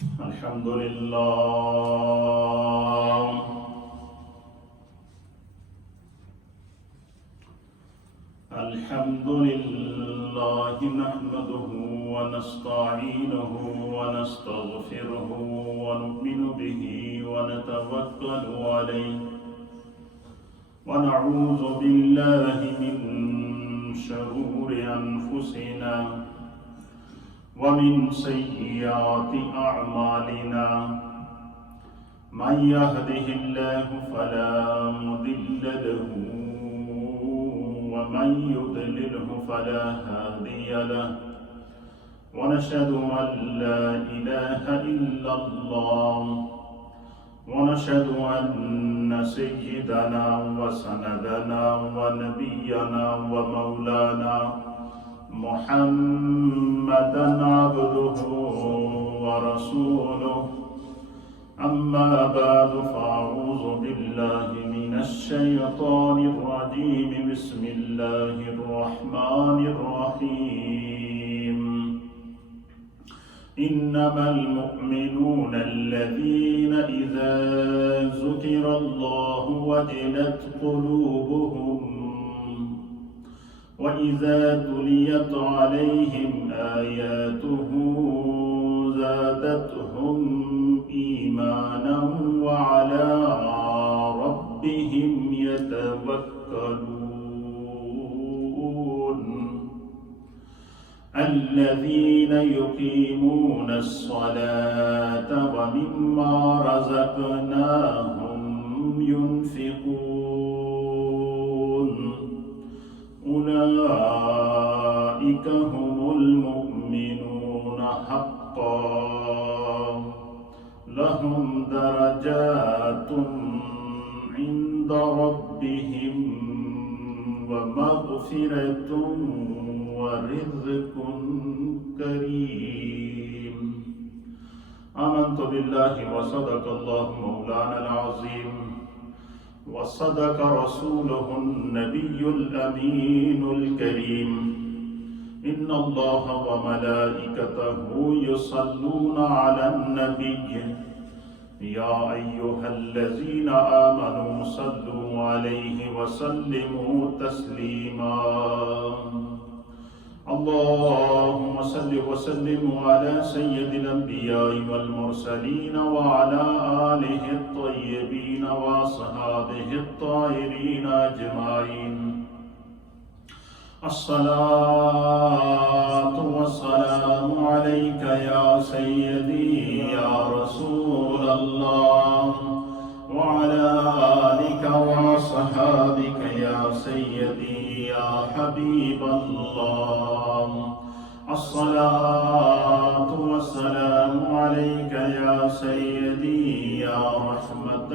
الحمد لله الحمد لله نحمده ونستعينه ونستغفره ونؤمن به ونتوكل عليه ونعوذ بالله من شرور أنفسنا ومن سيئات أعمالنا من يهده الله فلا مضل له ومن يضلله فلا هادي له ونشهد أن لا إله إلا الله ونشهد أن سيدنا وسندنا ونبينا ومولانا محمدا عبده ورسوله أما بعد فأعوذ بالله من الشيطان الرجيم بسم الله الرحمن الرحيم إنما المؤمنون الذين إذا ذكر الله وجلت قلوبهم وإذا تليت عليهم آياته زادتهم إيمانا وعلى ربهم يتوكلون الذين يقيمون الصلاة ومما رزقناهم ينفقون أولئك هم المؤمنون حقا لهم درجات عند ربهم ومغفرة ورزق كريم آمنت بالله وصدق الله مولانا العظيم وصدق رسوله النبي الأمين الكريم إن الله وملائكته يصلون على النبي يا أيها الذين آمنوا صلوا عليه وسلموا تسليما اللهم صل وسلم على سيد الأنبياء والمرسلين وعلى آله الطيبين وأصحابه الطاهرين أجمعين الصلاة والسلام عليك يا سيدي يا رسول الله وعلى آلك وصحابك يا سيدي يا حبيب الله الصلاة والسلام عليك يا سيدي يا رحمة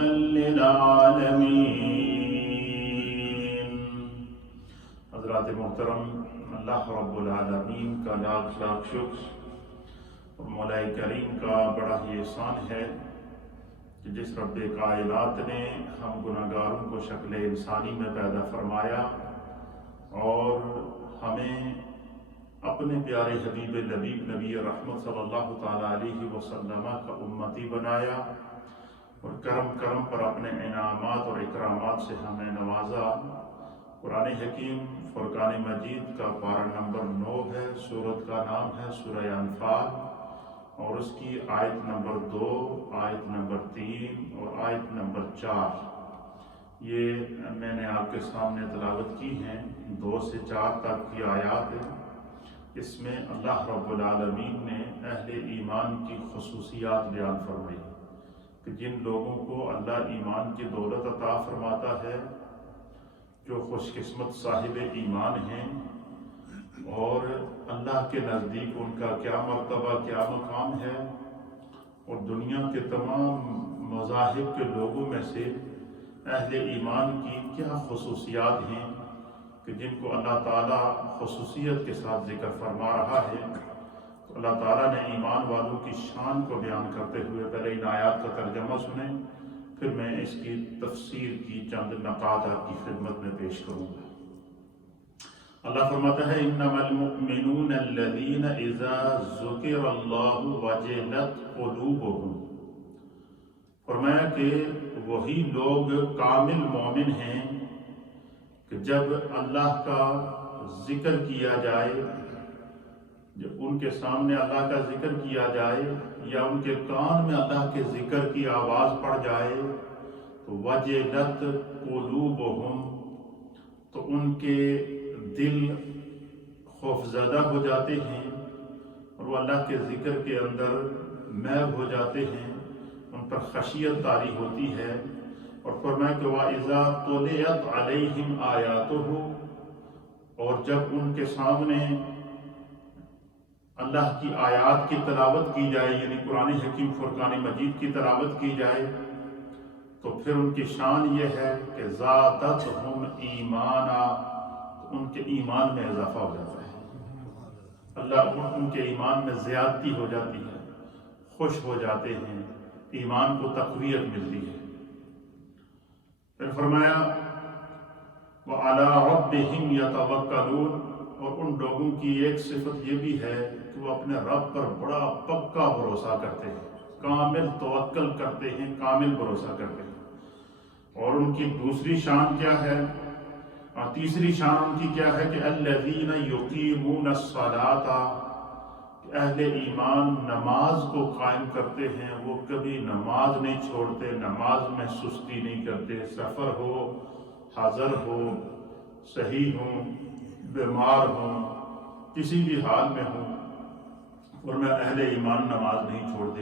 للعالمين حضرات محترم اللہ رب العالمین کا لاکھ لاکھ شکر اور مولا کریم کا بڑا ہی احسان ہے کہ جس رب کائنات نے ہم گناہگاروں کو شکل انسانی میں پیدا فرمایا اور ہمیں اپنے پیارے حبیب لبیب نبی رحمت صلی اللہ تعالیٰ علیہ وسلم کا امتی بنایا اور کرم کرم پر اپنے انعامات اور اکرامات سے ہمیں نوازا۔ قرآن حکیم فرقان مجید کا پارہ نمبر 9 ہے، سورت کا نام ہے سورہ انفال اور اس کی آیت نمبر 2، آیت نمبر 3 اور آیت نمبر 4 یہ میں نے آپ کے سامنے تلاوت کی ہیں۔ 2 سے 4 تک کی آیات ہیں۔ اس میں اللہ رب العالمین نے اہل ایمان کی خصوصیات بیان فرمائی کہ جن لوگوں کو اللہ ایمان کی دولت عطا فرماتا ہے، جو خوش قسمت صاحب ایمان ہیں، اور اللہ کے نزدیک ان کا کیا مرتبہ کیا مقام ہے، اور دنیا کے تمام مذاہب کے لوگوں میں سے اہل ایمان کی کیا خصوصیات ہیں کہ جن کو اللہ تعالیٰ خصوصیت کے ساتھ ذکر فرما رہا ہے۔ تو اللہ تعالیٰ نے ایمان والوں کی شان کو بیان کرتے ہوئے پہلے ان آیات کا ترجمہ سنیں، پھر میں اس کی تفسیر کی چند نقاط آپ کی خدمت میں پیش کروں گا۔ اللہ فرماتا ہے انما المؤمنون الذین اذا ذکر اللہ وجلت قلوبہم، فرمایا کہ وہی لوگ کامل مومن ہیں کہ جب اللہ کا ذکر کیا جائے، جب ان کے سامنے اللہ کا ذکر کیا جائے یا ان کے کان میں اللہ کے ذکر کی آواز پڑ جائے تو وجلت قلوبہم، تو ان کے دل خوفزدہ ہو جاتے ہیں اور وہ اللہ کے ذکر کے اندر محو ہو جاتے ہیں، ان پر خشیت طاری ہوتی ہے۔ اور فرمایا کہ وَإِذَا تُلِيَتْ عَلَيْهِمْ آيَاتُهُ، اور جب ان کے سامنے اللہ کی آیات کی تلاوت کی جائے، یعنی قرآن حکیم فرقان مجید کی تلاوت کی جائے، تو پھر ان کی شان یہ ہے کہ زادتہم ایمانا، ان کے ایمان میں اضافہ ہو جاتا ہے، اللہ ان کے ایمان میں زیادتی ہو جاتی ہے، خوش ہو جاتے ہیں، ایمان کو تقویت ملتی ہے۔ پھر فرمایا وَعَلَىٰ رَبِّهِمْ يَتَوَكَّلُونَ، اور ان لوگوں کی ایک صفت یہ بھی ہے کہ وہ اپنے رب پر بڑا پکا بھروسہ کرتے ہیں، کامل توکل کرتے ہیں، کامل بھروسہ کرتے ہیں۔ اور ان کی دوسری شان کیا ہے، اور تیسری شان ان کی کیا ہے کہ الذین یقیمون الصلاۃ، اہل ایمان نماز کو قائم کرتے ہیں، وہ کبھی نماز نہیں چھوڑتے، نماز میں سستی نہیں کرتے، سفر ہو، حاضر ہو، صحیح ہوں، بیمار ہوں، کسی بھی حال میں ہوں، اور میں اہل ایمان نماز نہیں چھوڑتے۔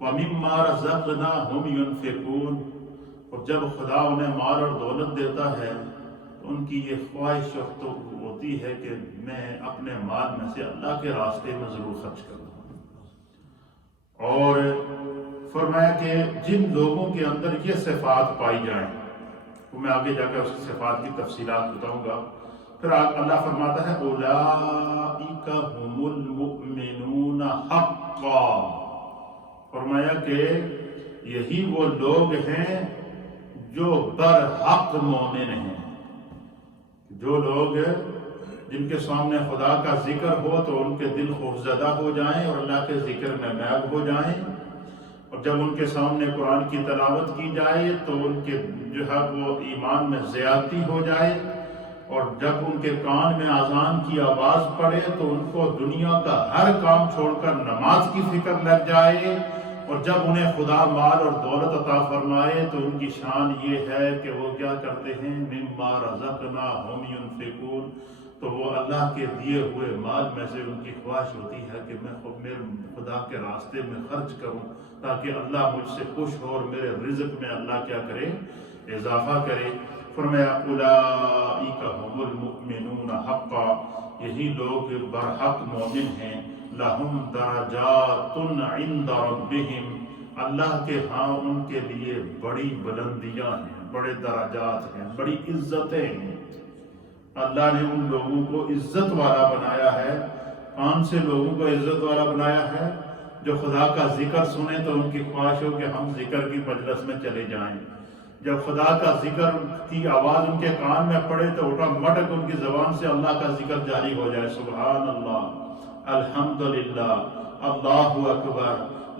وَمِمَّا رَزَقْنَاهُمْ يُنْفِقُونَ، اور جب خدا انہیں مال اور دولت دیتا ہے تو ان کی یہ خواہش تو ہوتی ہے کہ میں اپنے مال میں سے اللہ کے راستے میں ضرور خرچ کروں۔ اور فرمایا کہ جن لوگوں کے اندر یہ صفات پائی جائیں، وہ میں آگے جا کر اس صفات کی تفصیلات بتاؤں گا۔ پھر اللہ فرماتا ہے اولئک هم المؤمنون حقا، فرمایا کہ یہی وہ لوگ ہیں جو برحق مومن ہیں، جو لوگ جن کے سامنے خدا کا ذکر ہو تو ان کے دل خوفزدہ ہو جائیں اور اللہ کے ذکر میں محو ہو جائیں، اور جب ان کے سامنے قرآن کی تلاوت کی جائے تو ان کے جو ہے وہ ایمان میں زیادتی ہو جائے، اور جب ان کے کان میں اذان کی آواز پڑے تو ان کو دنیا کا ہر کام چھوڑ کر نماز کی فکر لگ جائے، اور جب انہیں خدا مال اور دولت عطا فرمائے تو ان کی شان یہ ہے کہ وہ کیا کرتے ہیں، مما رزقناہم ينفقون، تو وہ اللہ کے دیے ہوئے مال میں سے ان کی خواہش ہوتی ہے کہ میں خدا کے راستے میں خرچ کروں تاکہ اللہ مجھ سے خوش ہو اور میرے رزق میں اللہ کیا کرے، اضافہ کرے۔ فرمایا اولئک هم المؤمنون حقا، یہی لوگ برحق مومن ہیں، لہم درجات عند ربہم، اللہ کے ہاں ان کے لیے بڑی بلندیاں ہیں، بڑے درجات ہیں، بڑی عزتیں ہیں۔ اللہ نے ان لوگوں کو عزت والا بنایا ہے۔ کون سے لوگوں کو عزت والا بنایا ہے؟ جو خدا کا ذکر سنیں تو ان کی خواہش ہو کہ ہم ذکر کی مجلس میں چلے جائیں، جب خدا کا ذکر کی آواز ان کے کان میں پڑے تو آٹومیٹک ان کی زبان سے اللہ کا ذکر جاری ہو جائے، سبحان اللہ، الحمدللہ، اللہ اکبر،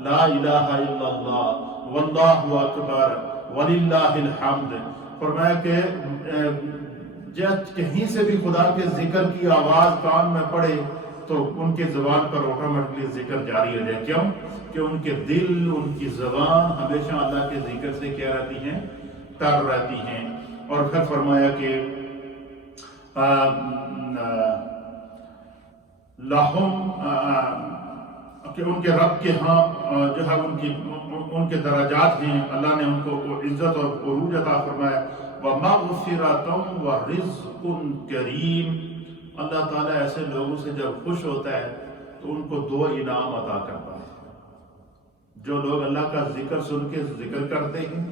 لا الہ الا اللہ، واللہ اکبر، وللہ الحمد۔ فرمایا کہ جب کہیں سے بھی خدا کے ذکر کی آواز کان میں پڑے تو ان کی زبان پر آٹومیٹکلی ذکر جاری ہو جائے۔ کیوں؟ کہ ان کے دل، ان کی زبان ہمیشہ اللہ کے ذکر سے کیا رہتی ہیں، تر رہتی ہیں۔ اور پھر فرمایا کہ لہم، کہ ان کے رب کے ہاں جو ہے ان کے درجات ہیں، اللہ نے ان کو عزت اور عروج عطا فرمایا۔ وَمَغْفِرَةٌ وَرِزْقٌ كَرِيمٌ، اللہ تعالیٰ ایسے لوگوں سے جب خوش ہوتا ہے تو ان کو دو انعام عطا کرتا ہے۔ جو لوگ اللہ کا ذکر سن کے ذکر کرتے ہیں،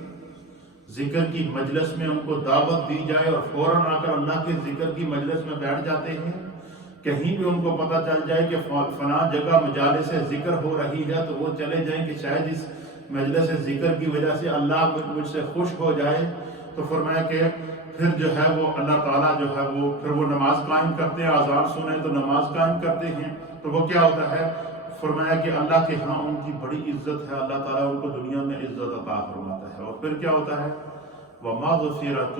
ذکر کی مجلس میں ان کو دعوت دی جائے اور فوراً آ کر اللہ کے ذکر کی مجلس میں بیٹھ جاتے ہیں، کہیں بھی ان کو پتہ چل جائے کہ فلاں جگہ مجالس ذکر ہو رہی ہے تو وہ چلے جائیں کہ شاید اس مجلس ذکر کی وجہ سے اللہ مجھ سے خوش ہو جائے، تو فرمایا کہ پھر جو ہے وہ اللہ تعالیٰ جو ہے وہ پھر وہ نماز قائم کرتے ہیں، آذان سنیں تو نماز قائم کرتے ہیں، تو وہ کیا ہوتا ہے؟ فرمایا کہ اللہ کے ہاں ان کی بڑی عزت ہے، اللہ تعالیٰ ان کو دنیا میں عزت عطا فرماتا ہے۔ اور پھر کیا ہوتا ہے؟ وَمَغْفِرَةٌ،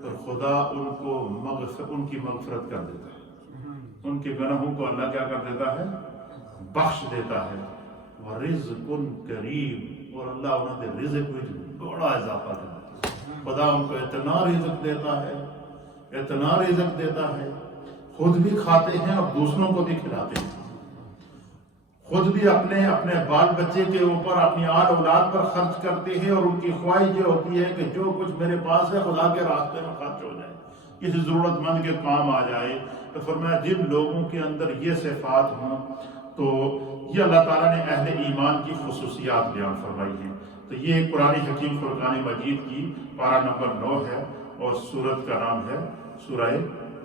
پھر خدا ان کی مغفرت کر دیتا ہے، ان کے گناہوں کو اللہ کیا کر دیتا ہے؟ بخش دیتا ہے۔ وَرِزْقٌ كَرِيمٌ، اور اللہ انہوں نے رزق میں بڑا اضافہ دیتا ہے، خدا ان کو اتنا رزق دیتا ہے، اتنا رزق دیتا ہے، خود بھی کھاتے ہیں اور دوسروں کو بھی کھلاتے ہیں، خود بھی اپنے بال بچے کے اوپر، اپنی آل اولاد پر خرچ کرتے ہیں، اور ان کی خواہش یہ ہوتی ہے کہ جو کچھ میرے پاس ہے خدا کے راستے میں خرچ ہو جائے، کسی ضرورت مند کے کام آ جائے۔ تو فرمایا جن لوگوں کے اندر یہ صفات ہوں تو یہ اللہ تعالیٰ نے اہل ایمان کی خصوصیات بیان فرمائی ہیں۔ تو یہ قرآن حکیم فرقان مجید کی پارہ نمبر 9 ہے، اور سورت کا نام ہے سورہ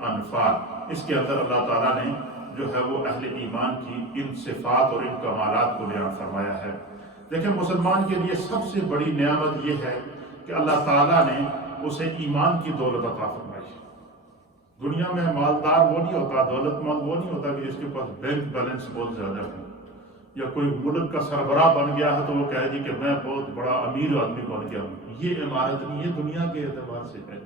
انفال۔ اس کے اندر اللہ تعالیٰ نے جو ہے وہ اہل ایمان کی ان صفات اور ان کمالات کو بیان فرمایا ہے۔ دیکھیں، مسلمان کے لیے سب سے بڑی نعمت یہ ہے کہ اللہ تعالیٰ نے اسے ایمان کی دولت عطا فرمائی۔ دنیا میں مالدار وہ نہیں ہوتا، دولت مند وہ نہیں ہوتا کہ جس کے پاس بینک بیلنس بہت زیادہ ہے، یا کوئی ملک کا سربراہ بن گیا ہے تو وہ کہے کہ میں بہت بڑا امیر آدمی بن گیا ہوں۔ یہ عمارت نہیں ہے، دنیا کے اعتبار سے ہے۔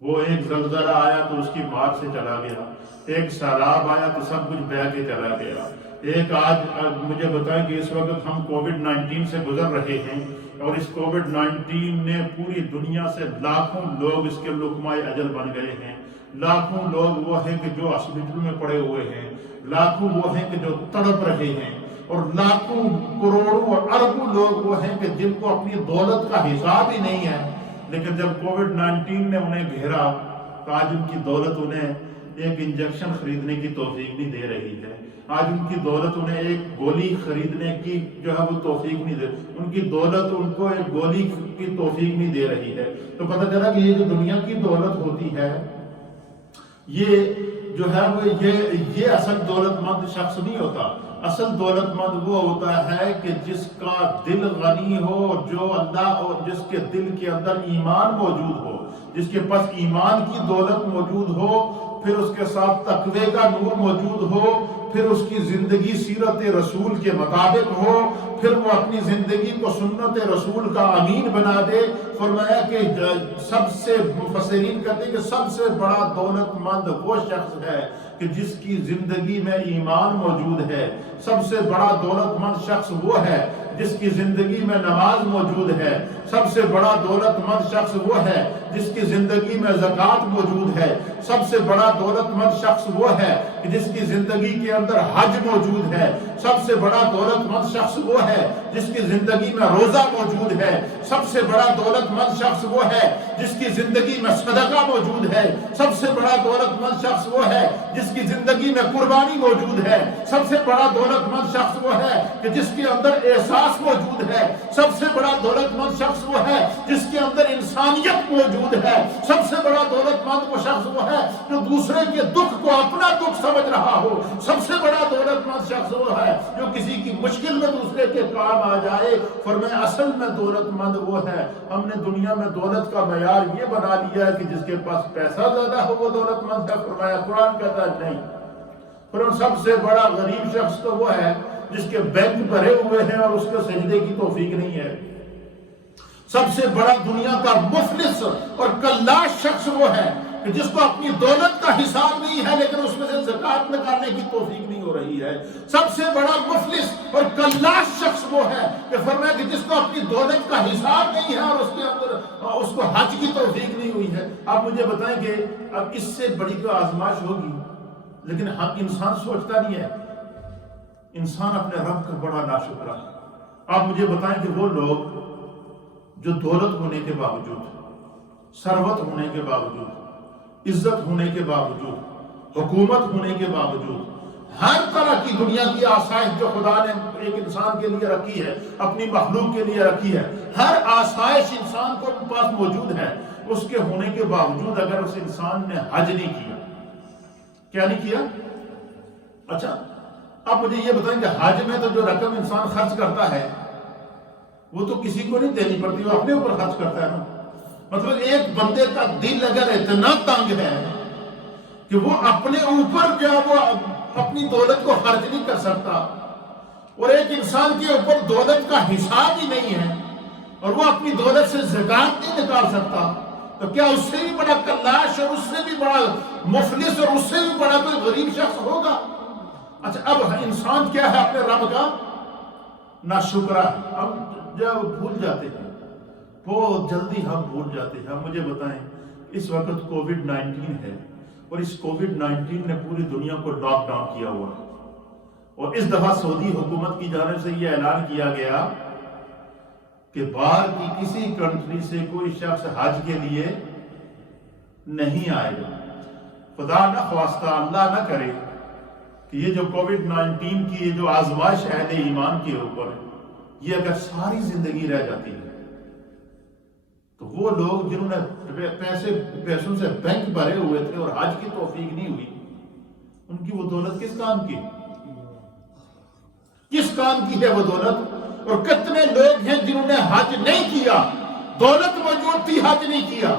وہ ایک زلزلہ آیا تو اس کی مار سے چلا گیا، ایک سیلاب آیا تو سب کچھ بہہ کے چلا گیا۔ ایک آج مجھے بتائیں کہ اس وقت ہم کووڈ-19 سے گزر رہے ہیں، اور اس کووڈ-19 نے پوری دنیا سے لاکھوں لوگ اس کے لقمۂ اجل بن گئے ہیں۔ لاکھوں لوگ وہ ہیں کہ جو ہاسپٹل میں پڑے ہوئے ہیں، لاکھوں وہ ہیں کہ جو تڑپ رہے ہیں، اور لاکھوں کروڑوں اور اربوں لوگ وہ ہیں کہ جن کو اپنی دولت کا حساب ہی نہیں ہے۔ لیکن جب کووڈ-19 نے انہیں گھیرا تو آج ان کی دولت انہیں ایک انجیکشن خریدنے کی توفیق نہیں دے رہی ہے، آج ان کی دولت انہیں ایک گولی خریدنے کی جو ہے وہ توفیق نہیں دے، ان کی دولت ان کو ایک گولی کی توفیق نہیں دے رہی ہے۔ تو پتہ چلا کہ یہ جو دنیا کی دولت ہوتی ہے، یہ جو ہے وہ یہ اصل دولت مند شخص نہیں ہوتا۔ اصل دولت مند وہ ہوتا ہے کہ جس کا دل غنی ہو، جو اللہ اور جس کے دل کے اندر ایمان موجود ہو، جس کے پاس ایمان کی دولت موجود ہو، پھر اس کے ساتھ تقوی کا نور موجود ہو، پھر اس کی زندگی سیرت رسول کے مطابق ہو، پھر وہ اپنی زندگی کو سنت رسول کا امین بنا دے۔ فرمایا کہ سب سے مفسرین کہتے ہیں کہ سب سے بڑا دولت مند وہ شخص ہے کہ جس کی زندگی میں ایمان موجود ہے، سب سے بڑا دولت مند شخص وہ ہے جس کی زندگی میں نماز موجود ہے، سب سے بڑا دولت مند شخص وہ ہے جس کی زندگی میں زکوٰۃ موجود ہے، سب سے بڑا دولت مند شخص وہ ہے کہ جس کی زندگی کے اندر حج موجود ہے، سب سے بڑا دولت مند شخص وہ ہے جس کی زندگی میں روزہ موجود ہے، سب سے بڑا دولت مند شخص وہ ہے جس کی زندگی میں صدقہ موجود ہے، سب سے بڑا دولت مند شخص وہ ہے جس کی زندگی میں قربانی موجود ہے، سب سے بڑا دولت مند شخص وہ ہے کہ جس کے اندر احساس موجود ہے، سب سے بڑا دولت مند شخص وہ ہے جس کے اندر انسانیت موجود ہے، سب سے بڑا دولت مند وہ شخص وہ ہے جو دوسرے کے دکھ کو اپنا دکھ سمجھ رہا ہو، سب سے بڑا دولت مند شخص وہ ہے جو کسی کی مشکل میں دوسرے کے کام آ جائے۔ فرمایا اصل میں دولت مند وہ ہے۔ ہم نے دنیا میں دولت کا معیار یہ بنا لیا ہے کہ جس کے پاس پیسہ زیادہ ہو وہ دولت مند ہے۔ فرمایا قرآن کہتا ہے نہیں، فرمایا سب سے بڑا غریب شخص تو وہ ہے جس کے بینک بھرے ہوئے ہیں اور اس کے سجدے کی توفیق نہیں ہے۔ سب سے بڑا دنیا کا مفلس اور کلاش شخص وہ ہے کہ جس کو اپنی دولت کا حساب نہیں ہے لیکن اس میں سے زکوٰۃ نکالنے کی توفیق نہیں ہو رہی ہے۔ سب سے بڑا مفلس اور کلاش شخص وہ ہے کہ فرمایا کہ جس کو اپنی دولت کا حساب نہیں ہے اور اس کے اندر اس کو حج کی توفیق نہیں ہوئی ہے۔ آپ مجھے بتائیں کہ اب اس سے بڑی کوئی آزمائش ہوگی؟ لیکن ہم انسان سوچتا نہیں ہے، انسان اپنے رب کا بڑا ناشکرا ہے۔ آپ مجھے بتائیں کہ وہ لوگ جو دولت ہونے کے باوجود، ثروت ہونے کے باوجود، عزت ہونے کے باوجود، حکومت ہونے کے باوجود، ہر طرح کی دنیا کی آسائش جو خدا نے ایک انسان کے لیے رکھی ہے، اپنی مخلوق کے لیے رکھی ہے، ہر آسائش انسان کو پاس موجود ہے، اس کے ہونے کے باوجود اگر اس انسان نے حج نہیں کیا، کیا نہیں کیا؟ اچھا اب مجھے یہ بتائیں کہ حج میں تو جو رقم انسان خرچ کرتا ہے وہ تو کسی کو نہیں دینی پڑتی، وہ اپنے اوپر خرچ کرتا ہے نا۔ مطلب ایک بندے کا دل اگر اتنا تنگ ہے کہ وہ اپنے اوپر کیا وہ اپنی دولت کو خرچ نہیں کر سکتا، اور ایک انسان کے اوپر دولت کا حساب ہی نہیں ہے اور وہ اپنی دولت سے زکات نہیں نکال سکتا، تو کیا اس سے بھی بڑا کلاش اور اس سے بھی بڑا مفلس اور اس سے بھی بڑا کوئی غریب شخص ہوگا؟ اچھا، اب انسان کیا ہے اپنے رب کا ناشکرا ہے۔ ہم جب بھول جاتے ہیں، بہت جلدی ہم بھول جاتے ہیں۔ مجھے بتائیں، اس وقت کووڈ-19 ہے اور اس کووڈ-19 نے پوری دنیا کو لاک ڈاؤن کیا ہوا ہے، اور اس دفعہ سعودی حکومت کی جانب سے یہ اعلان کیا گیا کہ باہر کی کسی کنٹری سے کوئی شخص حج کے لیے نہیں آئے گا۔ خدا نہ خواستہ، اللہ نہ کرے کہ یہ جو کووڈ-19 کی یہ جو آزمائش ہے اہل ایمان کے اوپر، یہ اگر ساری زندگی رہ جاتی ہے تو وہ لوگ جنہوں نے پیسوں سے بینک بھرے ہوئے تھے اور حج کی توفیق نہیں ہوئی، ان کی وہ دولت کس کام کی؟ کس کام کی ہے وہ دولت؟ اور کتنے لوگ ہیں جنہوں نے حج نہیں کیا، دولت موجود تھی حج نہیں کیا،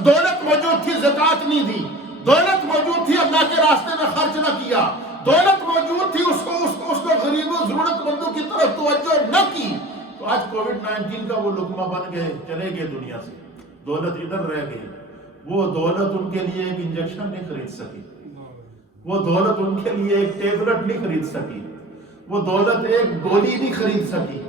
دولت موجود تھی زکات نہیں دی، دولت موجود تھی اللہ کے راستے میں خرچ نہ کیا، دولت موجود تھی اس کو غریبوں ضرورت مندوں کی طرف توجہ نہ کی، تو آج کووڈ-19 کا وہ لقمہ بن گئے، چلے گئے دنیا سے، دولت ادھر رہ گئی۔ وہ دولت ان کے لیے ایک انجیکشن نہیں خرید سکی، وہ دولت ان کے لیے ایک ٹیبلٹ نہیں خرید سکی، وہ دولت ایک گولی نہیں خرید سکی،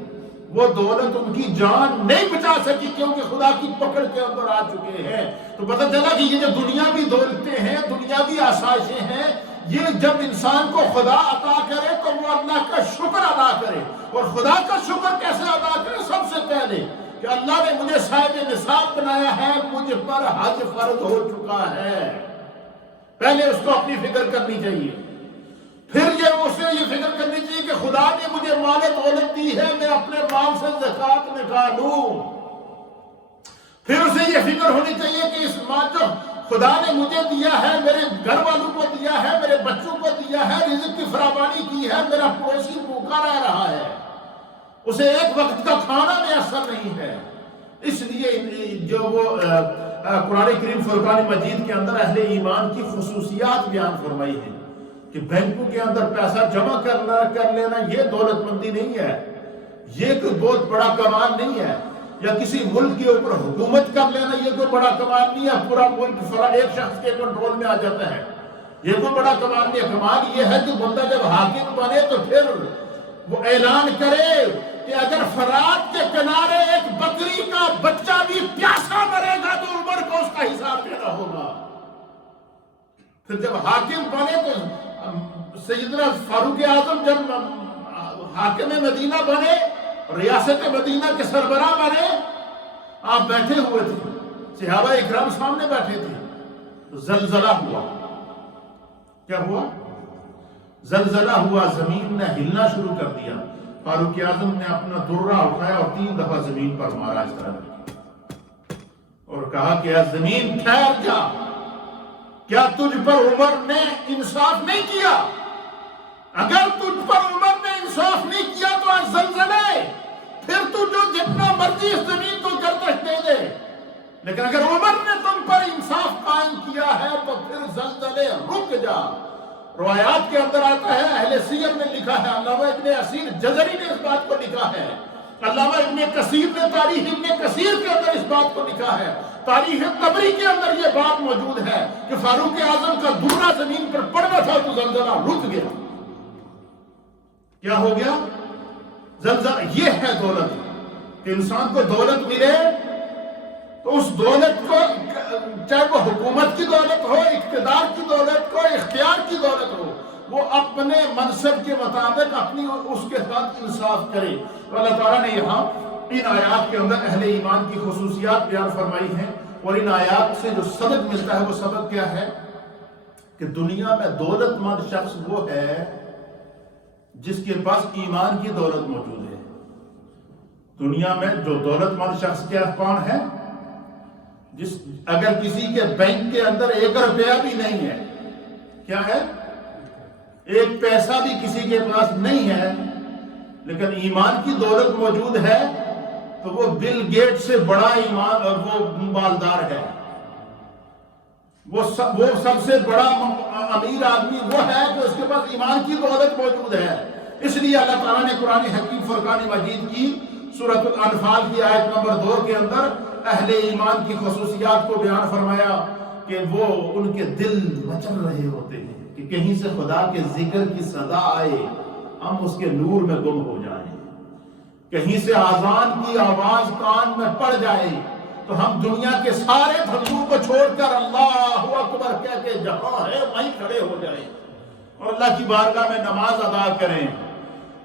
وہ دولت ان کی جان نہیں بچا سکی، کیونکہ خدا کی پکڑ کے اندر آ چکے ہیں۔ تو پتہ چلا کہ یہ جو دنیاوی دولتیں ہیں، دنیاوی آسائشیں ہیں، یہ جب انسان کو خدا عطا کرے تو وہ اللہ کا شکر ادا کرے، اور خدا کا شکر کیسے ادا کرے؟ سب سے پہلے کہ اللہ نے مجھے صاحب نصاب بنایا ہے، مجھ پر حج فرض ہو چکا ہے، پہلے اس کو اپنی فکر کرنی چاہیے۔ پھر اسے یہ فکر کرنی چاہیے کہ خدا نے مجھے مال دولت دی ہے، میں اپنے مال سے زکات نکالوں۔ پھر اسے یہ فکر ہونی چاہیے کہ اس مال جو خدا نے مجھے دیا ہے، میرے گھر والوں کو دیا ہے، میرے بچوں کو دیا ہے، رزق کی فراوانی کی ہے، میرا پڑوسی بھوکا رہ رہا ہے، اسے ایک وقت کا کھانا میسر نہیں ہے۔ اس لیے جو وہ قرآن کریم فرقان مجید کے اندر اہل ایمان کی خصوصیات بیان فرمائی ہیں کہ بینکوں کے اندر پیسہ جمع کر لینا یہ دولت مندی نہیں ہے، یہ کوئی بہت بڑا کمال نہیں ہے، یا کسی ملک کے اوپر حکومت کر لینا یہ کوئی بڑا کمال نہیں ہے، پورا ملک ایک شخص کے کنٹرول میں آ جاتا ہے، یہ کوئی بڑا کمال نہیں ہے۔ کمال یہ ہے کہ بندہ جب حاکم بنے تو پھر وہ اعلان کرے کہ اگر فرات کے کنارے ایک بکری کا بچہ بھی پیاسا مرے گا تو عمر کو اس کا حساب دینا ہوگا۔ پھر جب حاکم بنے تو سیدنا فاروق اعظم جب حاکم مدینہ بنے، ریاست مدینہ کے سربراہ بنے، آپ بیٹھے ہوئے تھے، صحابہ اکرام سامنے بیٹھے تھے، زلزلہ ہوا۔ کیا ہوا؟ زلزلہ ہوا، زمین نے ہلنا شروع کر دیا۔ فاروق اعظم نے اپنا درہ اٹھایا اور 3 دفعہ زمین پر مارا اس طرح، اور کہا کہ اے زمین ٹھہر جا، کیا تجھ پر عمر نے انصاف نہیں کیا؟ اگر تجھ پر عمر نے انصاف نہیں کیا تو آج زلزلے، پھر تو جو جتنا مرضی اس زمین کو گردش دے دے، لیکن اگر عمر نے تم پر انصاف قائم کیا ہے تو پھر زلزلے رک جا۔ روایات کے اندر آتا ہے، اہل سیر نے لکھا ہے، علامہ ابن اسیر جزری نے اس بات کو لکھا ہے، علامہ ابن کثیر نے تاریخ ابن کثیر کے اندر اس بات کو لکھا ہے، تاریخ طبری کے اندر یہ بات موجود ہے کہ فاروق اعظم کا درہ زمین پر پڑنا تھا تو زلزلہ رک گیا۔ کیا ہو گیا؟ زلزلہ۔ یہ ہے دولت، کہ انسان کو دولت ملے تو اس دولت کو، چاہے وہ حکومت کی دولت ہو، اقتدار کی دولت ہو، اختیار کی دولت ہو، وہ اپنے منصب کے مطابق اپنی اس کے ساتھ انصاف کرے۔ تو اللہ تعالیٰ نے یہاں ان آیات کے اندر اہل ایمان کی خصوصیات بیان فرمائی ہیں، اور ان آیات سے جو سبق ملتا ہے وہ سبق کیا ہے کہ دنیا میں دولت مند شخص وہ ہے جس کے پاس ایمان کی دولت موجود ہے۔ دنیا میں جو دولت مند شخص کیا کون ہے؟ اگر کسی کے بینک کے اندر 1 روپیہ بھی نہیں ہے، کیا ہے؟ 1 پیسہ بھی کسی کے پاس نہیں ہے، لیکن ایمان کی دولت موجود ہے، تو وہ بل گیٹ سے بڑا ایمان اور وہ مالدار ہے، وہ سب سے بڑا امیر آدمی وہ ہے کہ اس کے پاس ایمان کی دولت موجود ہے۔ اس لیے اللہ تعالیٰ نے قرآن حکیم فرقان مجید کی سورۃ الانفال کی آیت نمبر 2 کے اندر اہل ایمان کی خصوصیات کو بیان فرمایا کہ وہ ان کے دل مچل رہے ہوتے ہیں کہ کہیں سے خدا کے ذکر کی صدا آئے ہم اس کے نور میں گم ہو جائیں، کہیں سے اذان کی آواز کان میں پڑ جائے تو ہم دنیا کے سارے دھندوں کو چھوڑ کر اللہ اکبر کہہ کے جہاں ہے وہیں کھڑے ہو جائیں اور اللہ کی بارگاہ میں نماز ادا کریں،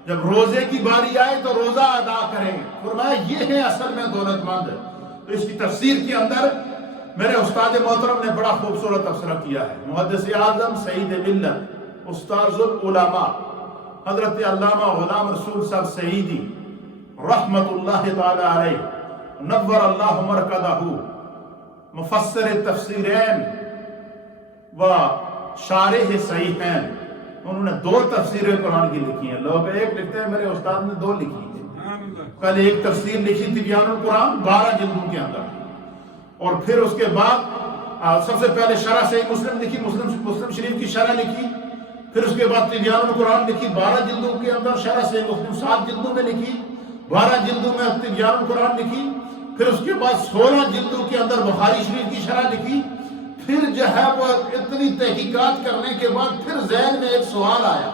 جب روزے کی باری آئے تو روزہ ادا کریں۔ فرمایا یہ ہے اصل میں دولت مند۔ تو اس کی تفسیر کے اندر میرے استاد محترم نے بڑا خوبصورت تبصرہ کیا ہے، محدث اعظم سعید ملت استاذ العلماء حضرت علامہ غلام رسول صاحب سعیدی رحمت اللہ تعالی علیہ نور اللہ مرکزہ مفسر تفسیرین و شارح صحیحین، انہوں نے 2 تفسیریں قرآن کی لکھی ہیں۔ لوگ ایک لکھتے ہیں، میرے استاد نے 2 لکھی ہیں۔ کل ایک تفسیر لکھی تبیان القرآن 12 جلدوں کے اندر، اور پھر اس کے بعد سب سے پہلے شرح صحیح مسلم لکھی، مسلم شریف کی شرح لکھی، پھر اس کے بعد تبیان القرآن لکھی 12 جلدوں کے اندر، شرح صحیح مسلم 7 جلدوں میں لکھی، 12 جلدوں میں تبیان القرآن لکھی، پھر اس کے بعد 16 جلدوں کے اندر بخاری شریف کی شرح لکھی۔ پھر جو ہے وہ اتنی تحقیقات کرنے کے بعد پھر ذہن میں ایک سوال آیا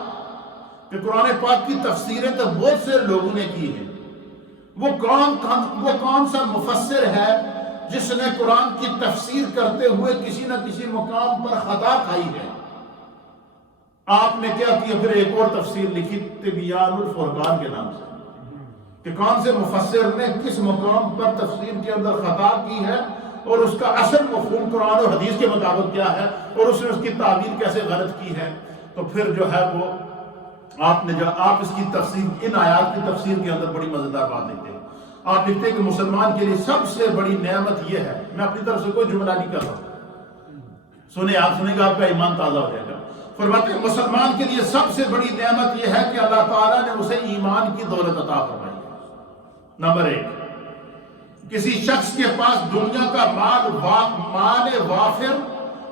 کہ قرآن پاک کی تفسیریں تو بہت سے لوگوں نے کی ہیں، وہ کون سا مفسر ہے جس نے قرآن کی تفسیر کرتے ہوئے کسی نہ کسی مقام پر خطا کھائی ہے؟ آپ نے کیا کیا؟ پھر ایک اور تفسیر لکھی تبیان الفرقان کے نام سے، کہ کون سے مفسر نے کس مقام پر تفسیر کے اندر خطا کی ہے اور اس کا اصل مفہوم قرآن اور حدیث کے مطابق کیا ہے اور اس نے اس کی تعبیر کیسے غلط کی ہے۔ تو پھر جو ہے وہ آپ اس کی تفسیر، ان آیات کی تفسیر کے اندر بڑی مزیدار بات لکھتے ہیں۔ آپ لکھتے ہیں کہ مسلمان کے لیے سب سے بڑی نعمت یہ ہے، میں اپنی طرف سے کوئی جملہ نہیں کر رہا، سنیں آپ سنیں گے آپ کا ایمان تازہ ہو جائے گا۔ فرماتے ہیں مسلمان کے لیے سب سے بڑی نعمت یہ ہے کہ اللہ تعالیٰ نے اسے ایمان کی دولت عطا فرمائی ہے۔ نمبر 1، کسی شخص کے پاس دنیا کا مال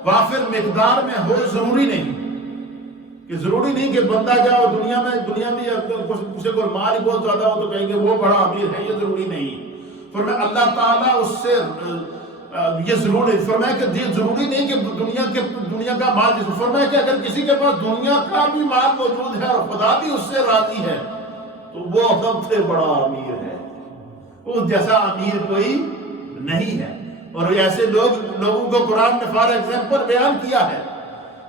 وافر مقدار میں ہو، ضروری نہیں کہ بندہ جائے دنیا میں اسے کوئی مال بہت زیادہ ہو تو کہیں گے وہ بڑا امیر ہے، یہ ضروری نہیں۔ فرمایا اللہ تعالیٰ اس سے یہ فرمایا کہ یہ ضروری نہیں کہ دنیا کا مال، فرمایا کہ اگر کسی کے پاس دنیا کا بھی مال موجود ہے اور خدا بھی اس سے راضی ہے تو وہ سب سے بڑا امیر ہے، اس جیسا امیر کوئی نہیں ہے۔ اور ایسے لوگوں کو قرآن نے فار ایگزامپل بیان کیا ہے،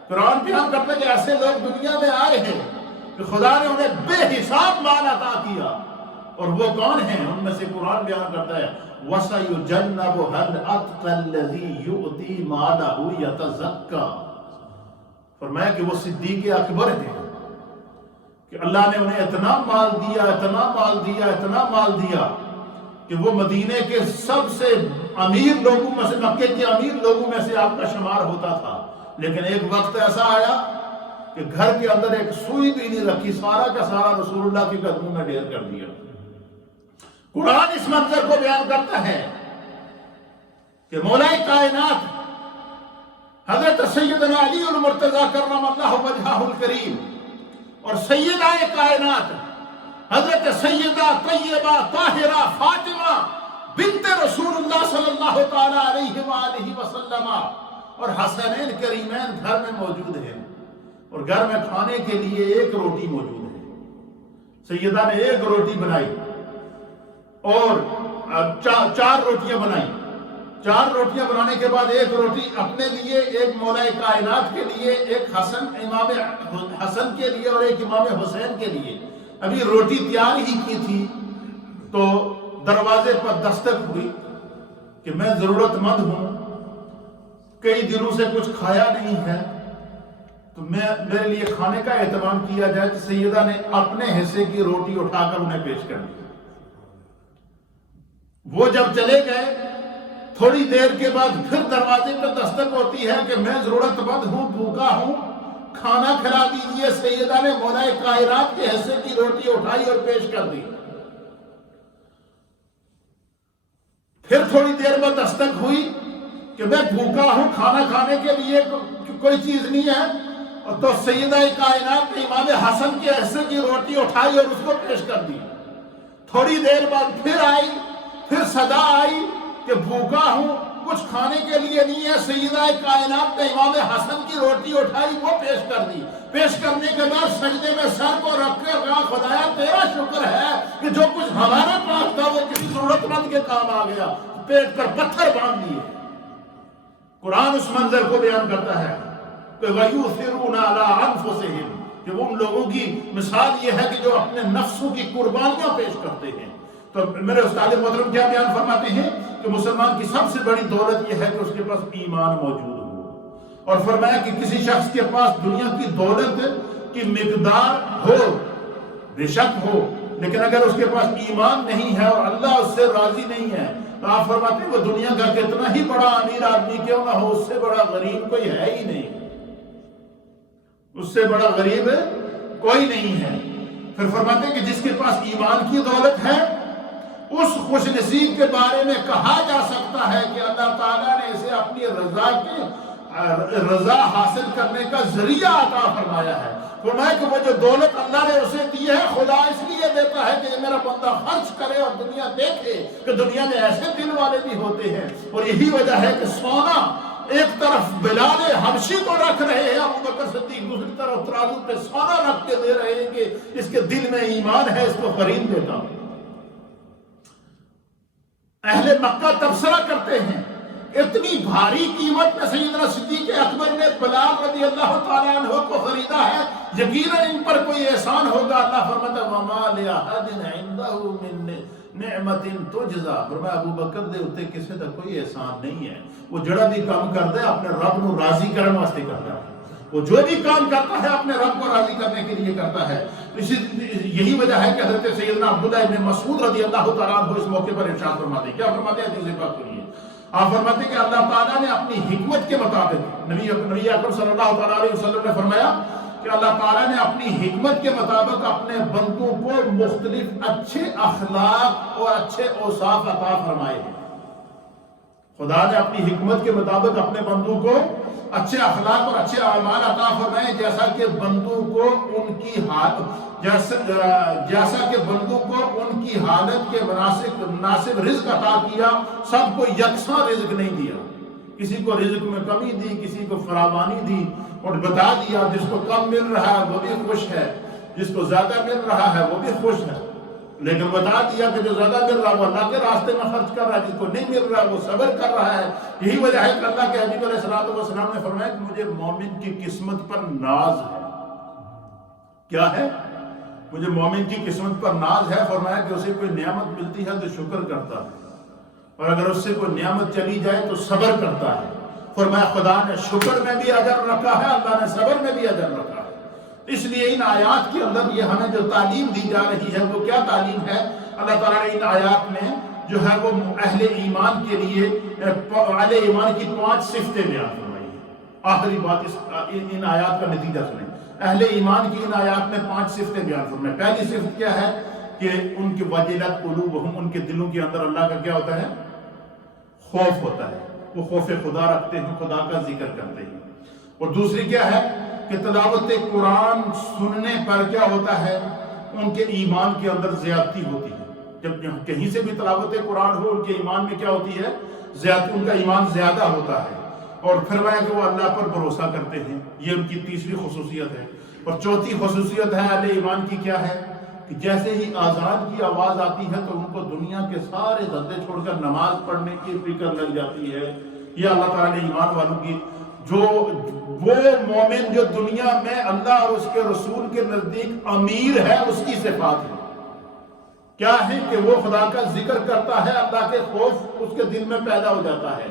قرآن بیان کرتا ہے کہ ایسے لوگ دنیا میں آئے ہیں کہ خدا نے انہیں بے حساب مال عطا کیا، اور وہ کون ہیں؟ ان میں سے قرآن بیان کرتا ہے وَسَيُجَنَّبُهَا الْأَتْقَى الَّذِي يُؤْتِي مَالَهُ يَتَزَكَّى، فرمایا کہ وہ صدیق اکبر ہیں کہ اللہ نے انہیں اتنا مال دیا کہ وہ مدینے کے سب سے امیر لوگوں میں سے، مکے کے امیر لوگوں میں سے آپ کا شمار ہوتا تھا، لیکن ایک وقت ایسا آیا کہ گھر کے اندر ایک سوئی بھی نہیں رکھی، سارا کا سارا رسول اللہ کے قدموں میں ڈھیر کر دیا۔ قرآن اس منظر کو بیان کرتا ہے کہ مولا کائنات حضرت سیدنا علی المرتضی کرم اللہ وجہہ الکریم اور سیدہ کائنات حضرت سیدہ طیبہ طاہرہ فاطمہ بنت رسول اللہ صلی اللہ تعالی علیہ وآلہ وسلم اور حسنین کریمین گھر میں موجود ہیں، اور گھر میں کھانے کے لیے ایک روٹی موجود ہے۔ سیدہ نے ایک روٹی بنائی اور 4 روٹیاں بنائی، 4 روٹیاں بنانے کے بعد ایک روٹی اپنے لیے، ایک مولا کائنات کے لیے، ایک امام حسن کے لیے اور ایک امام حسین کے لیے۔ ابھی روٹی تیار ہی کی تھی تو دروازے پر دستک ہوئی کہ میں ضرورت مند ہوں، کئی دنوں سے کچھ کھایا نہیں ہے، تو میرے لیے کھانے کا اہتمام کیا جائے۔ کہ سیدہ نے اپنے حصے کی روٹی اٹھا کر انہیں پیش کر دی۔ وہ جب چلے گئے تھوڑی دیر کے بعد پھر دروازے پر دستک ہوتی ہے کہ میں ضرورت مند ہوں، بھوکا ہوں، کھانا کھلا دیجئے۔ سیدہ نے مولا کائنات کے حصے کی روٹی اٹھائی اور پیش کر دی۔ پھر تھوڑی دیر میں دستک ہوئی کہ میں بھوکا ہوں، کھانا کھانے کے لیے کوئی چیز نہیں ہے، اور تو سیدہ کائنات نے امام حسن کے حصے کی روٹی اٹھائی اور اس کو پیش کر دی۔ تھوڑی دیر بعد پھر آئی، پھر صدا آئی کہ بھوکا ہوں، کچھ کھانے کے لیے نہیں ہے۔ سیدہ کائنات نے امام حسن کی روٹی اٹھائی، وہ پیش کر دی۔ پیش کرنے کے بعد سجدے میں سر کو رکھ کے کہا خدایا تیرا شکر ہے کہ جو کچھ ہمارے پاس تھا وہ کسی ضرورت مند کے کام آ گیا، پیٹ پر پتھر باندھ دیے۔ قرآن اس منظر کو بیان کرتا ہے کہ وَيُؤْثِرُونَ عَلَىٰ أَنفُسِهِمْ، کہ ان لوگوں کی مثال یہ ہے کہ جو اپنے نفسوں کی قربانیاں پیش کرتے ہیں۔ تو میرے استاد محترم کیا بیان فرماتے ہیں کہ مسلمان کی سب سے بڑی دولت یہ ہے کہ اس کے پاس ایمان موجود ہو، اور فرمایا کہ کسی شخص کے پاس دنیا کی دولت کی مقدار ہو، بے شک ہو، لیکن اگر اس کے پاس ایمان نہیں ہے اور اللہ اس سے راضی نہیں ہے تو آپ فرماتے ہیں وہ دنیا کا کتنا ہی بڑا امیر آدمی کیوں نہ ہو، اس سے بڑا غریب کوئی ہے ہی نہیں، اس سے بڑا غریب کوئی نہیں ہے۔ پھر فرماتے ہیں کہ جس کے پاس ایمان کی دولت ہے اس خوش نصیب کے بارے میں کہا جا سکتا ہے کہ اللہ تعالیٰ نے اسے اپنی رضا حاصل کرنے کا ذریعہ عطا فرمایا ہے۔ فرمایا کہ وہ جو دولت اللہ نے اسے دی ہے خدا اس لیے دیتا ہے کہ یہ میرا بندہ خرچ کرے اور دنیا دیکھے کہ دنیا میں ایسے دل والے بھی ہوتے ہیں۔ اور یہی وجہ ہے کہ سونا ایک طرف بلال حبشی کو رکھ رہے ہیں، ابو بکر صدیق دوسری طرف ترازو پہ سونا رکھ کے دے رہے ہیں کہ اس کے دل میں ایمان ہے، اس کو خرید دیتا ہوں۔ اہل مکہ تبصرہ کرتے ہیں اتنی بھاری قیمت میں سیدنا صدیق اکبر نے بلال رضی اللہ تعالیٰ عنہ کو خریدا ہے، یقیناً ان پر کوئی احسان ہوگا۔ اللہ فرماتا ہے وَمَا لِأَحَدٍ عِنْدَهُ مِن نِعْمَةٍ تُجْزَى، فرمایا ابو بکر دے اتے کسی کا کوئی احسان نہیں ہے، وہ جڑا بھی کام کرتا ہے اپنے رب کو راضی کرنے واسطے کرتا ہے، وہ جو بھی کام کرتا ہے اپنے رب کو راضی کرنے کے لیے کرتا ہے۔ یہی وجہ ہے کہ حضرت سیدنا عبداللہ ابن مسعود رضی اللہ تعالیٰ عنہ اس موقع پر ارشاد فرماتے ہیں، کیا فرماتے ہیں حدیث پاک سنیے، آپ فرماتے ہیں کہ اللہ تعالیٰ نے اپنی حکمت کے مطابق، نبی اکرم صلی اللہ تعالیٰ علیہ وسلم نے فرمایا کہ اللہ تعالیٰ نے اپنی حکمت کے مطابق اپنے بندوں کو مختلف اچھے اخلاق اور اچھے اوصاف عطا فرمائے ہیں۔ خدا نے اپنی حکمت کے مطابق اپنے بندوں کو اچھے اخلاق اور اچھے اعمال عطا فرمائے، جیسا کہ بندوں کو ان کی حالت کے مناسب رزق عطا کیا۔ سب کو یکساں رزق نہیں دیا، کسی کو رزق میں کمی دی، کسی کو فراوانی دی، اور بتا دیا جس کو کم مل رہا ہے وہ بھی خوش ہے، جس کو زیادہ مل رہا ہے وہ بھی خوش ہے، لیکن بتا دیا کہ جو زیادہ مل رہا ہے وہ اللہ کے راستے میں خرچ کر رہا ہے، جس کو نہیں مل رہا ہے وہ صبر کر رہا ہے۔ یہی وجہ ہے کہ اللہ کے حبیب علیہ السلام نے فرمایا کہ مجھے مومن کی قسمت پر ناز ہے۔ کیا ہے؟ مجھے مومن کی قسمت پر ناز ہے۔ فرمایا کہ اسے کوئی نعمت ملتی ہے تو شکر کرتا ہے، اور اگر اس سے کوئی نعمت چلی جائے تو صبر کرتا ہے۔ فرمایا خدا نے شکر میں بھی اجر رکھا ہے، اللہ نے صبر میں بھی اجر رکھا ہے۔ اس لیے ان آیات کے اندر یہ ہمیں جو تعلیم دی جا رہی ہے وہ کیا تعلیم ہے؟ اللہ تعالیٰ نے ان آیات میں جو ہے وہ اہل ایمان کے لیے اہل ایمان کی 5 صفتیں بیان فرمائی ہیں۔ آخری بات ان آیات کا نتیجہ سنیں، اہل ایمان کی ان آیات میں 5 صفتیں بیان فرمائی۔ پہلی صفت کیا ہے کہ ان کی وجلت قلوبہم، ان کے دلوں کے اندر اللہ کا کیا ہوتا ہے؟ خوف ہوتا ہے، وہ خوف خدا رکھتے ہیں، خدا کا ذکر کرتے ہیں۔ اور دوسری کیا ہے کہ تلاوت قرآن سننے پر کیا ہوتا ہے؟ ان کے ایمان کے اندر زیادتی ہوتی ہے۔ جب کہیں سے بھی تلاوت قرآن ہو ان کے ایمان میں کیا ہوتی ہے؟ زیادتی، ان کا ایمان زیادہ ہوتا ہے۔ اور فرمایا کہ وہ اللہ پر بھروسہ کرتے ہیں، یہ ان کی تیسری خصوصیت ہے۔ اور چوتھی خصوصیت ہے اہل ایمان کی کیا ہے کہ جیسے ہی اذان کی آواز آتی ہے تو ان کو دنیا کے سارے دھندے چھوڑ کر نماز پڑھنے کی فکر لگ جاتی ہے۔ یہ اللہ تعالیٰ نے ایمان والوں کی وہ مومن جو دنیا میں اللہ اور اس کے رسول کے نزدیک امیر ہے اس کی صفات ہے کیا ہے کہ وہ خدا کا ذکر کرتا ہے، اللہ کے خوف اس کے دل میں پیدا ہو جاتا ہے۔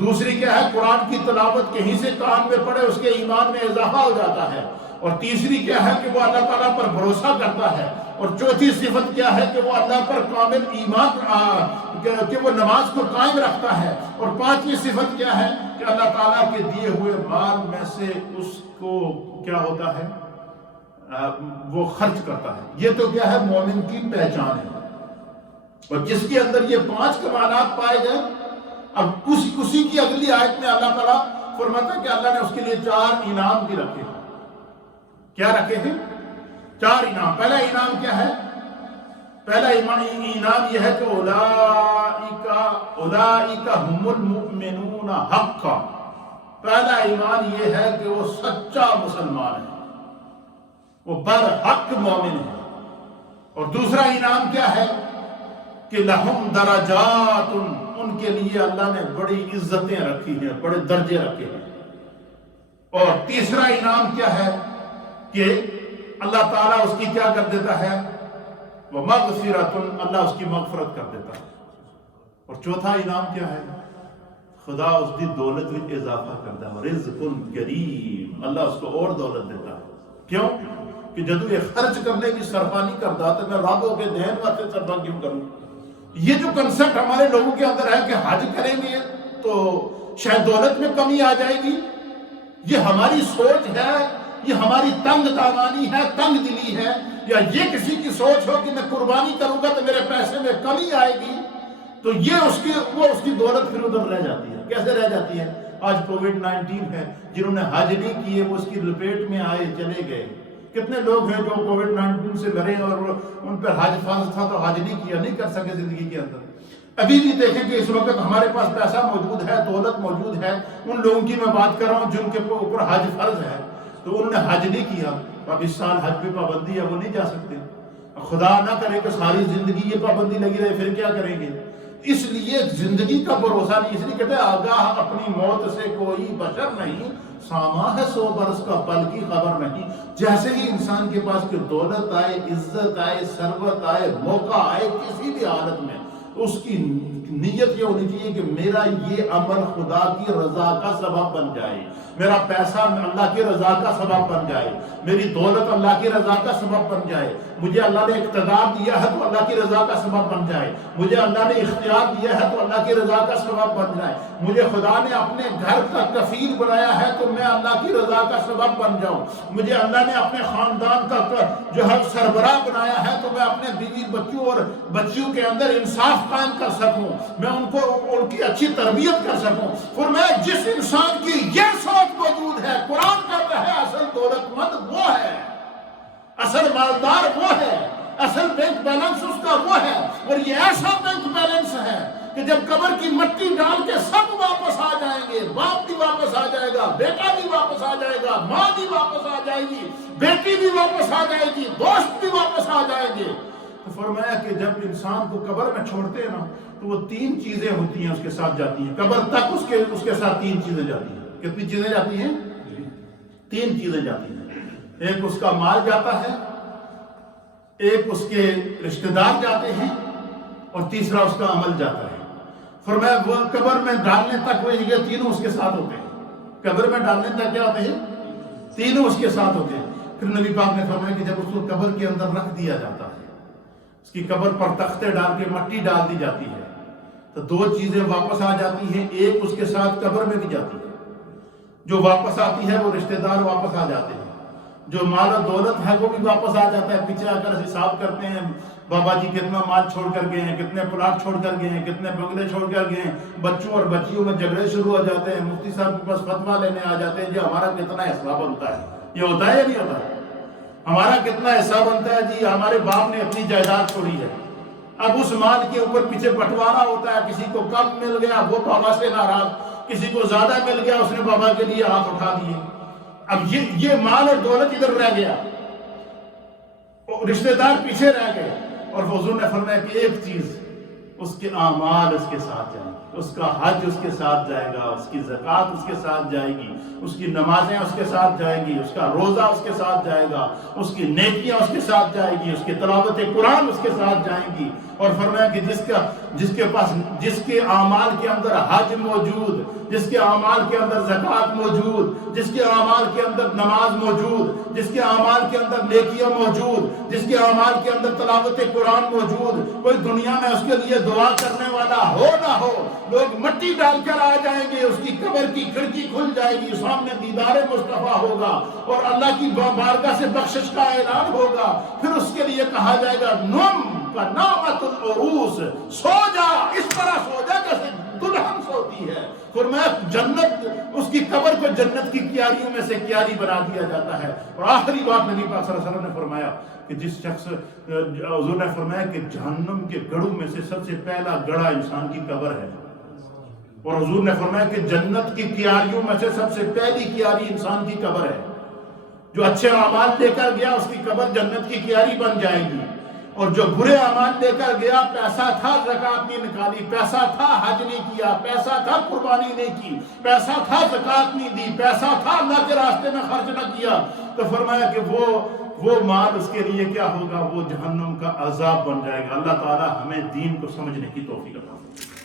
دوسری کیا ہے؟ قرآن کی تلاوت کہیں سے کان میں پڑے اس کے ایمان میں اضافہ ہو جاتا ہے۔ اور تیسری کیا ہے کہ وہ اللہ تعالیٰ پر بھروسہ کرتا ہے۔ اور چوتھی صفت کیا ہے کہ وہ اللہ پر کامل ایمان کہ وہ نماز کو قائم رکھتا ہے۔ اور پانچویں صفت کیا ہے کہ اللہ تعالیٰ کے دیے ہوئے مال میں سے اس کو کیا ہوتا ہے؟ وہ خرچ کرتا ہے۔ یہ تو کیا ہے؟ مومن کی پہچان ہے۔ اور جس کے اندر یہ 5 کمالات پائے گئے، اب اسی کی اگلی آیت میں اللہ تعالیٰ فرماتا ہے کہ اللہ نے اس کے لیے 4 انعام بھی رکھے ہیں۔ کیا رکھے ہیں؟ 4 انعام۔ پہلا انعام کیا ہے؟ پہلا انعام یہ ہے کہ اولئک هم المؤمنون حقا۔ پہلا ایمان یہ ہے کہ وہ سچا مسلمان ہے، وہ برحق مومن ہے۔ اور دوسرا انعام کیا ہے کہ لہم درجات، ان کے لیے اللہ نے بڑی عزتیں رکھی ہیں، بڑے درجے رکھے ہیں۔ اور تیسرا انعام کیا ہے کہ اللہ تعالیٰ اس کی کیا کر دیتا ہے؟ وَمَغْفِرَةٌ، اللہ اس کی مغفرت کر دیتا ہے۔ اور چوتھا انعام کیا ہے؟ خدا اس کی دولت میں اضافہ کرتا ہے، رزق کریم، اللہ اس کو اور دولت دیتا ہے۔ کیوں؟ کہ جدو یہ خرچ کرنے کی صرفہ نہیں کرتا تو میں رابوں کے دہن واسطے صرفہ کیوں کروں؟ یہ جو کنسپٹ ہمارے لوگوں کے اندر ہے کہ حج کریں گے تو شاید دولت میں کمی آ جائے گی، یہ ہماری سوچ ہے، یہ ہماری تنگ دامانی ہے، تنگ دلی ہے، یا یہ کسی کی سوچ ہو کہ میں قربانی کروں گا تو میرے پیسے میں کمی آئے گی، تو یہ اس کی دولت پھر ادھر رہ جاتی ہے۔ کیسے رہ جاتی ہے؟ آج کووڈ-19 ہے، جنہوں نے حج نہیں کیے وہ اس کی لپیٹ میں آئے چلے گئے۔ کتنے لوگ ہیں جو کووڈ-19 سے مرے اور ان پر حج فرض تھا تو حج نہیں کیا، نہیں کر سکے زندگی کے اندر۔ ابھی بھی دیکھیں کہ اس وقت ہمارے پاس پیسہ موجود ہے، دولت موجود ہے، ان لوگوں کی میں بات کر رہا ہوں جن کے اوپر حج فرض ہے تو انہوں نے حج نہیں کیا، اب اس سال حج پہ پابندی ہے، وہ نہیں جا سکتے۔ خدا نہ کرے کہ ساری زندگی یہ پابندی لگی رہے، پھر کیا کریں گے؟ اس لیے زندگی کا بھروسہ نہیں، اس لیے کہتے ہیں آگاہ اپنی موت سے کوئی بشر نہیں، ساما ہے 100 برس کا پل کی خبر نہیں۔ جیسے ہی انسان کے پاس کوئی دولت آئے، عزت آئے، ثروت آئے، موقع آئے، کسی بھی حالت میں اس کی نیت یہ ہونی چاہیے کہ میرا یہ عمل خدا کی رضا کا سبب بن جائے، میرا پیسہ اللہ کی رضا کا سبب بن جائے، میری دولت اللہ کی رضا کا سبب بن جائے، مجھے اللہ نے اقتدار دیا ہے تو اللہ کی رضا کا سبب بن جائے، مجھے اللہ نے اختیار دیا ہے تو اللہ کی رضا کا سبب بن جائے، مجھے خدا نے اپنے گھر کا کفیل بنایا ہے تو میں اللہ کی رضا کا سبب بن جاؤں، مجھے اللہ نے اپنے خاندان کا جو ہے سربراہ بنایا ہے تو میں اپنے بیوی بچوں اور بچیوں کے اندر انصاف قائم کر سکوں، میں ان کی اچھی تربیت کر سکوں۔ فرمایا جس انسان کی یہ سوچ موجود ہے، قرآن کہتا ہے اصل دولت مند وہ ہے، اصل مالدار وہ ہے، اصل بینک بیلنس اس کا وہ ہے، اور یہ ایسا بینک بیلنس ہے کہ جب قبر کی مٹی ڈال کے سب واپس آ جائیں گے، باپ بھی واپس آ جائے گا، بیٹا بھی واپس آ جائے گا، ماں بھی واپس آ جائے گی، بیٹی بھی واپس آ جائے گی، دوست بھی واپس آ جائیں گے۔ تو فرمایا کہ جب انسان کو قبر میں چھوڑتے ہیں نا تو وہ 3 چیزیں ہوتی ہیں اس کے ساتھ جاتی ہیں، قبر تک اس کے ساتھ 3 چیزیں جاتی ہیں۔ کتنی چیزیں جاتی ہیں؟ 3 چیزیں جاتی ہیں۔ ایک اس کا مال جاتا ہے، ایک اس کے رشتہ دار جاتے ہیں، اور تیسرا اس کا عمل جاتا ہے۔ فرمایا وہ قبر میں ڈالنے تک وہ یہ تینوں اس کے ساتھ ہوتے ہیں، قبر میں ڈالنے تک کیا ہوتے ہیں؟ تینوں اس کے ساتھ ہوتے ہیں۔ پھر نبی پاک نے فرمایا کہ جب اس کو قبر کے اندر رکھ دیا جاتا ہے، اس کی قبر پر تختے ڈال کے مٹی ڈال دی جاتی ہے، تو 2 چیزیں واپس آ جاتی ہیں، ایک اس کے ساتھ قبر میں بھی جاتی ہے، جو واپس آتی ہے وہ رشتہ دار واپس آ جاتے ہیں، جو مال و دولت ہے وہ بھی واپس آ جاتا ہے۔ پیچھے آ کر حساب کرتے ہیں بابا جی کتنا مال چھوڑ کر گئے ہیں، کتنے پلاٹ چھوڑ کر گئے ہیں، کتنے بنگلے چھوڑ کر گئے ہیں، بچوں اور بچیوں میں جھگڑے شروع ہو جاتے ہیں، مفتی صاحب کے پاس فتویٰ لینے آ جاتے ہیں جی ہمارا کتنا حصہ بنتا ہے، یہ ہوتا ہے یا نہیں ہوتا ہے؟ ہمارا کتنا حصہ بنتا ہے جی ہمارے باپ نے اپنی جائیداد چھوڑی ہے، اب اس مال کے اوپر پیچھے بٹوارا ہوتا ہے، کسی کو کم مل گیا وہ بابا سے ناراض، کسی کو زیادہ مل گیا اس نے بابا کے لیے ہاتھ اٹھا دیے۔ اب یہ مال اور دولت ادھر رہ گیا، رشتہ دار پیچھے رہ گئے، اور حضور نے فرمایا کہ ایک چیز اس کے اعمال اس کے ساتھ جائیں گے، اس کا حج اس کے ساتھ جائے گا، اس کی زکوٰۃ اس کے ساتھ جائے گی، اس کی نمازیں اس کے ساتھ جائیں گی، اس کا روزہ اس کے ساتھ جائے گا، اس کی نیکیاں اس کے ساتھ جائے گی، اس کی تلاوت قرآن اس کے ساتھ جائیں گی۔ اور فرمایا کہ جس کے اعمال کے اندر حج موجود، جس کے اعمال کے اندر زکوٰۃ موجود، جس کے اعمال کے اندر نماز موجود، جس کے اعمال کے اندر نیکیاں موجود، جس کے اعمال کے اندر تلاوت قرآن موجود، کوئی دنیا میں اس کے لیے دعا کرنے والا ہو نہ ہو، لوگ مٹی ڈال کر آ جائیں گے، اس کی قبر کی کھڑکی کھل جائے گی، سامنے دیدار مصطفیٰ ہوگا اور اللہ کی بارگاہ سے بخشش کا اعلان ہوگا، پھر اس کے لیے کہا جائے گا نم کا نعمت العروس، سو جا اس طرح سو جا جیسے دلہن سوتی ہے۔ فرمایا جنت، اس کی قبر کو جنت کی کیاریوں میں سے کیاری بنا دیا جاتا ہے۔ اور آخری بات نبی پاک صلی اللہ علیہ وسلم نے فرمایا کہ جس شخص، حضور نے فرمایا کہ جہنم کے گڑھوں میں سے سب سے پہلا گڑھا انسان کی قبر ہے، اور حضور نے فرمایا کہ جنت کی کیاریوں میں سے سب سے پہلی کیاری انسان کی قبر ہے۔ جو اچھے اعمال لے کر گیا اس کی قبر جنت کی کیاری بن جائے گی، اور جو برے اعمال لے کر گیا، پیسہ تھا زکوٰۃ نہیں نکالی، پیسہ تھا حج نہیں کیا، پیسہ تھا قربانی نہیں کی، پیسہ تھا زکوٰۃ نہیں دی، پیسہ تھا اللہ کے راستے میں خرچ نہ کیا، تو فرمایا کہ وہ مال اس کے لیے کیا ہوگا؟ وہ جہنم کا عذاب بن جائے گا۔ اللہ تعالی ہمیں دین کو سمجھنے کی توفیق عطا فرمائے۔